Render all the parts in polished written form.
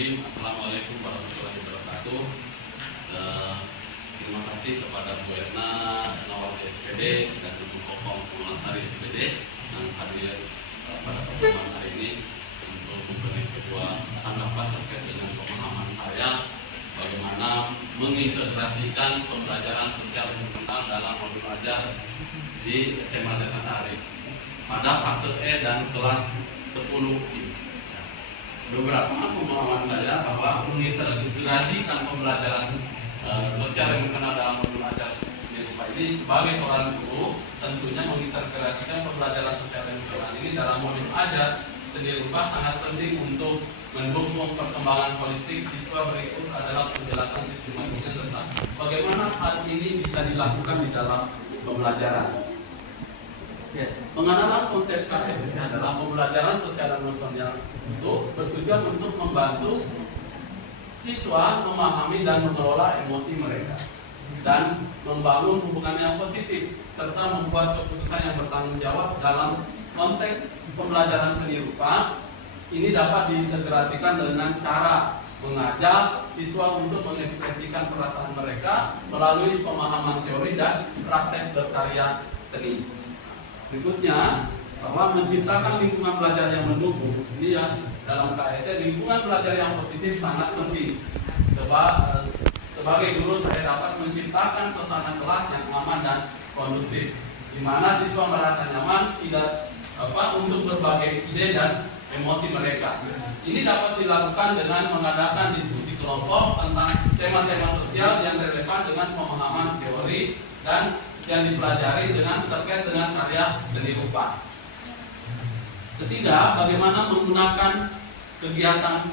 Bismillahirrahmanirrahim. Assalamualaikum warahmatullahi wabarakatuh. Terima kasih kepada Bu Erna, Nawal SPD dan Ibu Kokom Pengulasari SPD yang hadir pada pertemuan hari ini untuk memberi sebuah tanggapan terkait dengan pemahaman saya bagaimana mengintegrasikan pembelajaran sosial emosional dalam modul ajar di SMA Jatinasari pada fase E dan kelas 10. Beberapa pemahaman saya bahwa mengintegrasikan pembelajaran sosial emosional dalam modul ajar ini sebagai seorang guru tentunya mengintegrasikan pembelajaran sosial emosional ini dalam modul ajar seni rupa sangat penting untuk mendukung perkembangan holistik siswa. Berikut adalah penjelasan sistematisnya tentang bagaimana hal ini bisa dilakukan di dalam pembelajaran. Pengenalan konsep KSE adalah pembelajaran sosial emosional itu bertujuan untuk membantu siswa memahami dan mengelola emosi mereka dan membangun hubungan yang positif serta membuat keputusan yang bertanggung jawab dalam konteks pembelajaran seni rupa. Ini dapat diintegrasikan dengan cara mengajak siswa untuk mengekspresikan perasaan mereka melalui pemahaman teori dan praktek berkarya seni. Berikutnya, bahwa menciptakan lingkungan belajar yang mendukung. Ini ya, dalam KSE lingkungan belajar yang positif sangat penting. Sebagai guru saya dapat menciptakan suasana kelas yang aman dan kondusif, di mana siswa merasa nyaman untuk berbagai ide dan emosi mereka. Ini dapat dilakukan dengan mengadakan diskusi kelompok tentang tema-tema sosial yang relevan dengan pemahaman teori dan yang dipelajari terkait dengan karya seni rupa. Ketiga, bagaimana menggunakan kegiatan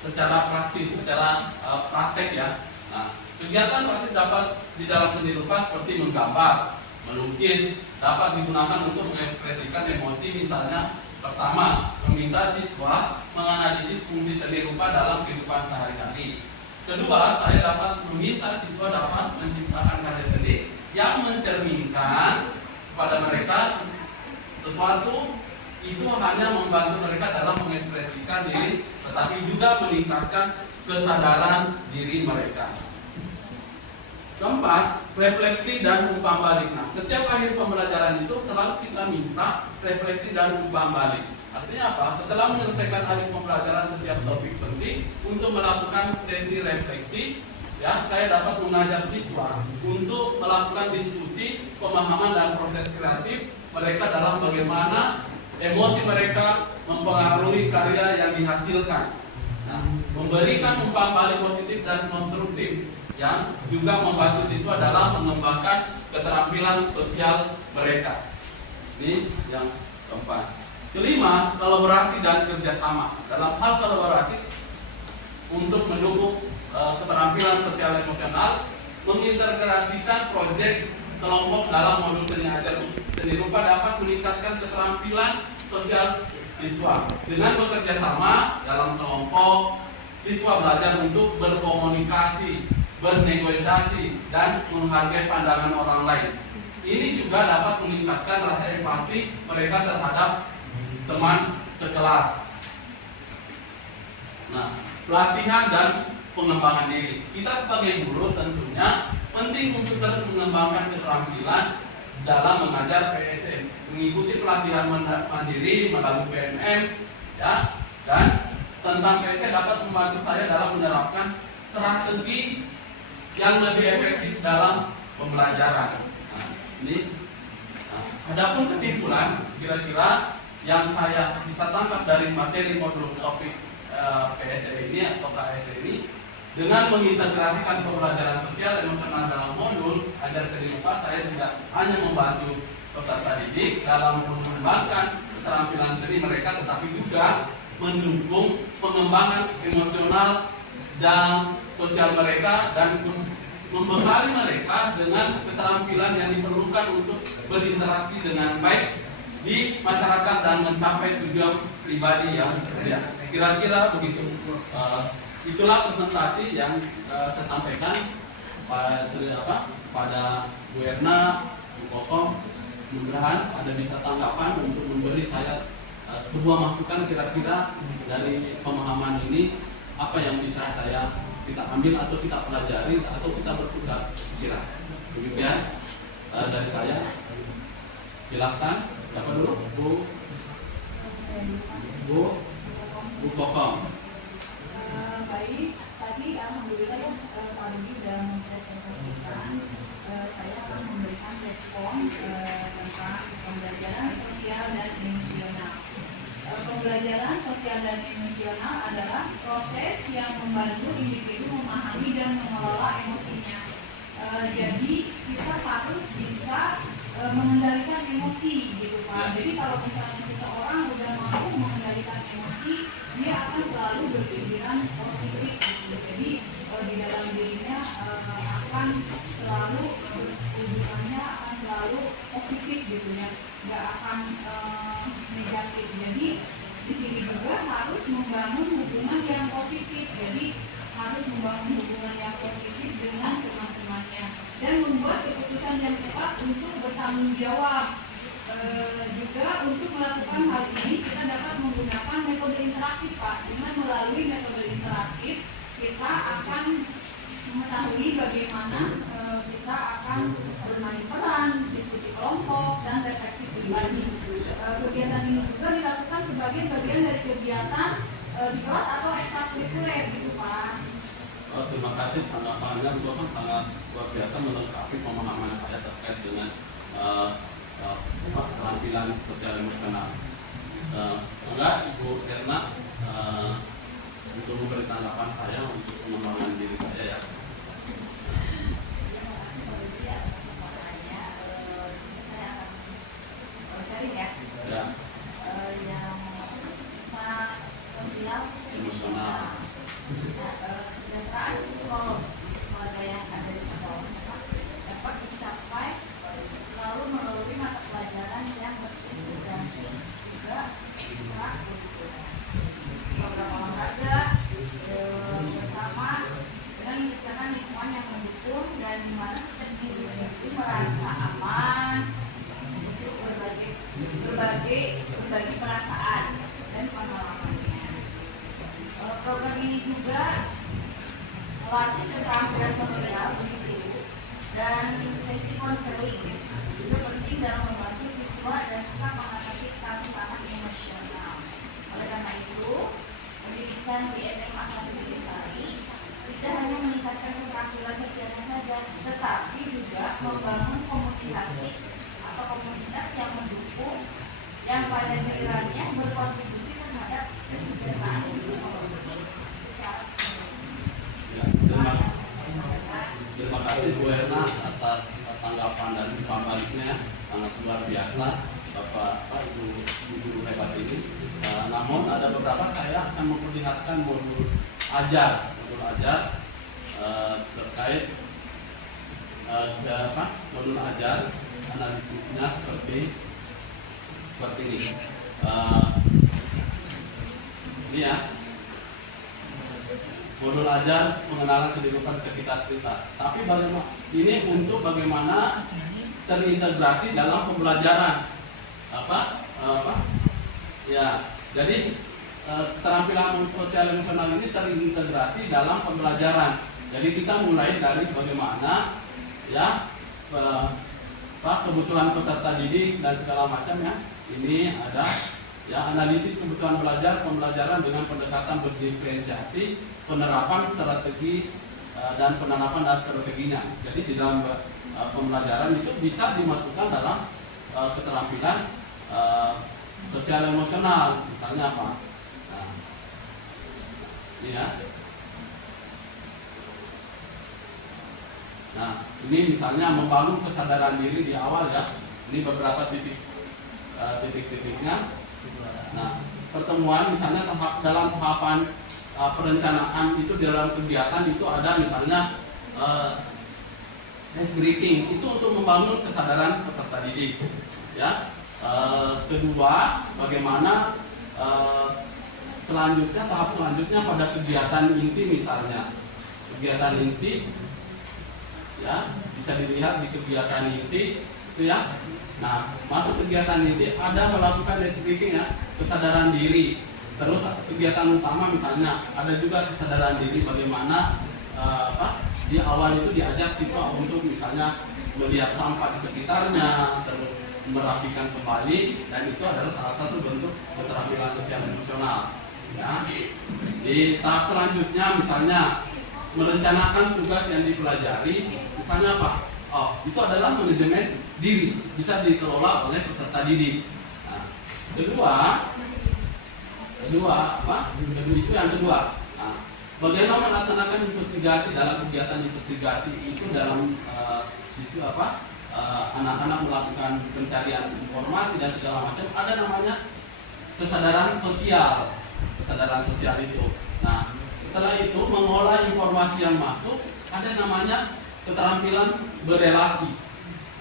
secara praktis, secara praktek ya. Nah, kegiatan praktis dapat di dalam seni rupa seperti menggambar, melukis, dapat digunakan untuk mengekspresikan emosi. Misalnya, pertama, meminta siswa menganalisis fungsi seni rupa dalam kehidupan sehari-hari. Kedua, saya dapat meminta siswa dapat menciptakan karya seni yang mencerminkan kepada mereka sesuatu itu hanya membantu mereka dalam mengekspresikan diri, tetapi juga meningkatkan kesadaran diri mereka. Keempat, refleksi dan umpan balik. Nah, setiap akhir pembelajaran itu selalu kita minta refleksi dan umpan balik. Artinya apa? Setelah menyelesaikan akhir pembelajaran setiap topik penting untuk melakukan sesi refleksi, ya, saya dapat mengajak siswa untuk melakukan diskusi, pemahaman dan proses kreatif mereka dalam bagaimana emosi mereka mempengaruhi karya yang dihasilkan. Nah, memberikan umpan balik positif dan konstruktif yang juga membantu siswa dalam mengembangkan keterampilan sosial mereka. Ini yang keempat. Kelima, kolaborasi dan kerjasama. Dalam hal kolaborasi untuk mendukung keterampilan sosial emosional, mengintegrasikan proyek kelompok dalam modul seni ajar seni rupa dapat meningkatkan keterampilan sosial siswa. Dengan bekerja sama dalam kelompok, siswa belajar untuk berkomunikasi, bernegosiasi, dan menghargai pandangan orang lain. Ini juga dapat meningkatkan rasa empati mereka terhadap teman sekelas. Nah, pelatihan dan pengembangan diri. Kita sebagai guru tentunya penting untuk terus mengembangkan keterampilan dalam mengajar PSM, mengikuti pelatihan mandiri melalui PMM, ya, dan tentang PSM dapat membantu saya dalam menerapkan strategi yang lebih efektif dalam pembelajaran. Nah, ini. Adapun kesimpulan kira-kira yang saya bisa tangkap dari materi modul topik PSE ini atau KSE ini, dengan mengintegrasikan pembelajaran sosial emosional dalam modul ajar seni rupa, saya tidak hanya membantu peserta didik dalam mengembangkan keterampilan seni mereka, tetapi juga mendukung pengembangan emosional dan sosial mereka dan membekali mereka dengan keterampilan yang diperlukan untuk berinteraksi dengan baik di masyarakat dan mencapai tujuan pribadi yang berbeda. Kira-kira begitu. Itulah presentasi yang saya sampaikan pada Bu Erna, Bu Kokom. Mudah-mudahan ada bisa tanggapan untuk memberi saya sebuah masukan kira-kira dari pemahaman ini apa yang bisa kita ambil atau kita pelajari atau kita bertukar pikiran. Demikian dari saya. Silakan. Siapa dulu? Bu Kokom. Baik, tadi alhamdulillah ya Pak Budi sudah mempresentasikan. Saya akan memberikan respon tentang pembelajaran sosial dan emosional. Pembelajaran sosial dan emosional adalah proses yang membantu individu memahami dan mengelola emosinya. Jadi kita harus bisa mengendalikan emosi, gitu Pak. Jadi kalau misalnya seseorang sudah mampu mengendalikan emosi, dia akan selalu berpikiran positif. Gitu. Jadi di dalam dirinya akan selalu hubungannya akan selalu positif, gitu ya, nggak akan negatif. Jadi di sini juga harus membangun hubungan yang positif. Jadi harus membangun hubungan yang positif dengan teman-temannya dan membuat keputusan yang tepat untuk bertanggung jawab. Juga untuk melakukan hal ini kita dapat menggunakan metode interaktif Pak. Dengan melalui metode interaktif kita akan mengetahui bagaimana kita akan bermain peran, diskusi kelompok, dan refleksi pribadi. Kegiatan ini juga dilakukan sebagai bagian dari kegiatan di kelas atau ekstrakurikuler, gitu Pak. Terima kasih tanggapannya, itu kan sangat luar biasa melengkapi pemahaman saya terkait dengan keterampilan sosial emosional. Enggak, Ibu Erna, untuk memberi tanggapan saya untuk pengembangan diri saya ya. Ya. Yang sosial Emosional. Kesejahteraan psikologis warga yang ada di sekolah dapat dicapai selalu melalui mata pelajaran yang berintegrasi juga ekstrakurikuler, program olahraga bersama dengan menciptakan lingkungan yang mendukung dan di mana itu merasa aman untuk berbagi perasaan dan pengalamannya. Program ini juga melatih keterampilan sosial dan sesi konseling juga penting dalam membantu siswa dan siswa mengatasi tantangan emosional. Oleh karena itu, pendidikan di SMA 1 Sari tidak hanya meningkatkan keterampilan sosialnya saja, tetapi juga membangun komunikasi atau komunitas yang mendukung yang pada gilirannya berkontribusi terhadap kesejahteraan psikologi secara keseluruhan. Terima kasih Bu Erna atas tanggapan dan pambaliknya, sangat luar biasa Bapak Ibu guru hebat ini. Namun ada beberapa saya akan memperlihatkan modul ajar terkait modul ajar analisisnya seperti ini. Ini ya, modul ajar pengenalan kehidupan sekitar kita. Tapi ini untuk bagaimana terintegrasi dalam pembelajaran. Ya, jadi keterampilan sosial emosional ini terintegrasi dalam pembelajaran. Jadi kita mulai dari bagaimana ya kebutuhan peserta didik dan segala macam ya. Ini ada ya analisis kebutuhan pembelajaran dengan pendekatan berdiferensiasi, penerapan strategi dan penerapan dan strateginya. Jadi di dalam pembelajaran itu bisa dimasukkan dalam keterampilan sosial emosional. Misalnya apa? Nah, ini ya. Nah, ini misalnya membangun kesadaran diri di awal ya. Ini beberapa titik-titiknya. Nah, pertemuan misalnya dalam tahapan perencanaan itu dalam kegiatan itu ada misalnya ice breaking itu untuk membangun kesadaran peserta didik ya. Kedua, bagaimana tahap selanjutnya pada kegiatan inti misalnya. Kegiatan inti ya bisa dilihat di kegiatan inti itu ya. Nah, masuk kegiatan ini ada melakukan speaking ya, kesadaran diri. Terus kegiatan utama misalnya ada juga kesadaran diri bagaimana di awal itu diajak siswa untuk misalnya melihat sampah di sekitarnya, terus merapikan kembali, dan itu adalah salah satu bentuk keterampilan sosial emosional. Ya. Di tahap selanjutnya misalnya merencanakan tugas yang dipelajari, misalnya apa? Oh, itu adalah manajemen diri, bisa dikelola oleh peserta didik. Nah, kedua itu yang kedua. Nah, bagaimana melaksanakan investigasi dalam kegiatan investigasi itu dalam anak-anak melakukan pencarian informasi dan segala macam, ada namanya kesadaran sosial itu. Nah, setelah itu mengolah informasi yang masuk, ada namanya keterampilan berelasi.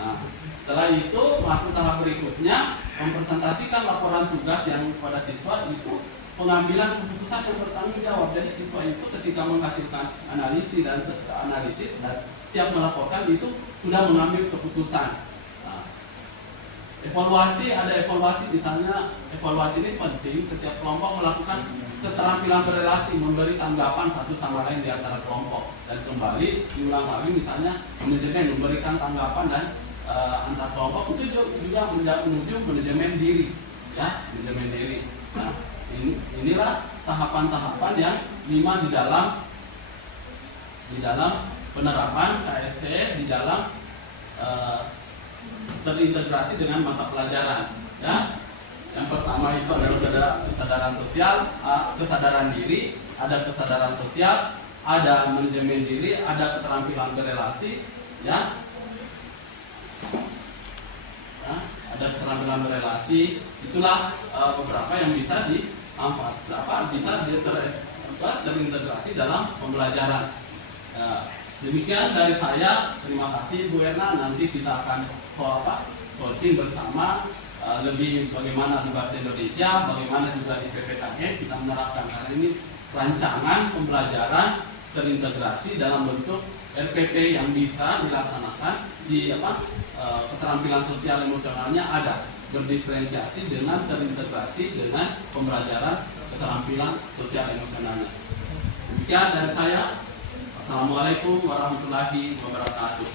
Nah, setelah itu masuk tahap berikutnya, mempresentasikan laporan tugas yang pada siswa itu pengambilan keputusan yang bertanggung jawab. Jadi siswa itu ketika menghasilkan analisis dan siap melaporkan itu sudah mengambil keputusan. Nah, ada evaluasi misalnya, evaluasi ini penting. Setiap kelompok melakukan keterampilan berelasi, memberi tanggapan satu sama lain di antara kelompok, dan kembali diulang lagi misalnya manajemen memberikan tanggapan dan antar kelompok itu juga menuju manajemen diri, ya, manajemen diri. Nah, inilah tahapan-tahapan yang 5 di dalam penerapan KST, di dalam terintegrasi dengan mata pelajaran. Ya, yang pertama itu adalah kesadaran sosial, kesadaran diri, ada kesadaran sosial, ada manajemen diri, ada keterampilan berelasi, ya. Nah, ada keterampilan berelasi, itulah beberapa yang bisa terintegrasi dalam pembelajaran. Demikian dari saya, terima kasih Bu Erna. Nanti kita akan coaching bersama lebih bagaimana di bahasa Indonesia, bagaimana juga di PPKN kita menerapkan, karena ini rancangan pembelajaran terintegrasi dalam bentuk RPP yang bisa dilaksanakan di keterampilan sosial emosionalnya ada, berdiferensiasi dengan terintegrasi dengan pembelajaran keterampilan sosial emosionalnya. Demikian dari saya. Assalamualaikum warahmatullahi wabarakatuh.